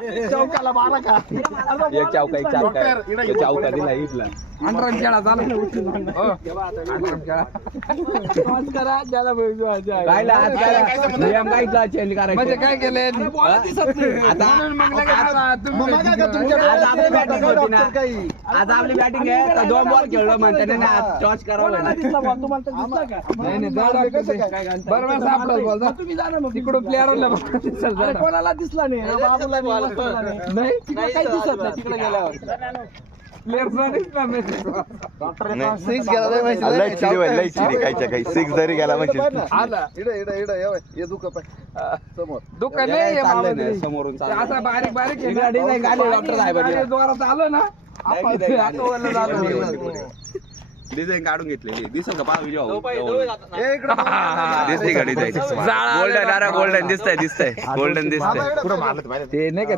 चौकाला बारा का एक चौका दिला इथला अंडरम खेळा चालू कायला आज काय नियम कायचा चेंज करायचा म्हणजे काय केले आता आज आपली बॅटिंग होती ना आज आपली बॅटिंग आहे तर 2 बॉल खेळलो म्हणते ना आज टॉच करावं बरोबर सापडल बॉल तुम्ही जा ना मग तिकडून प्लेअरला कोणाला दिसला नाही नाही तिकडे काही दिसत नाही तिकडे गेल्यावर सिक्स गेला लय चिडी कायच्या काही सिक्स जरी गेला दुकान नाही समोरून असा बारीक बारीक डिझाईन आले डॉक्टर साहेबांनी जोरात आलं ना डिझाईन काढून घेतलेली दिसत का पाहू दिसते का डिझाईन गोल्डन गोल्डन दिसतंय गोल्डन दिसतंय ते नाही का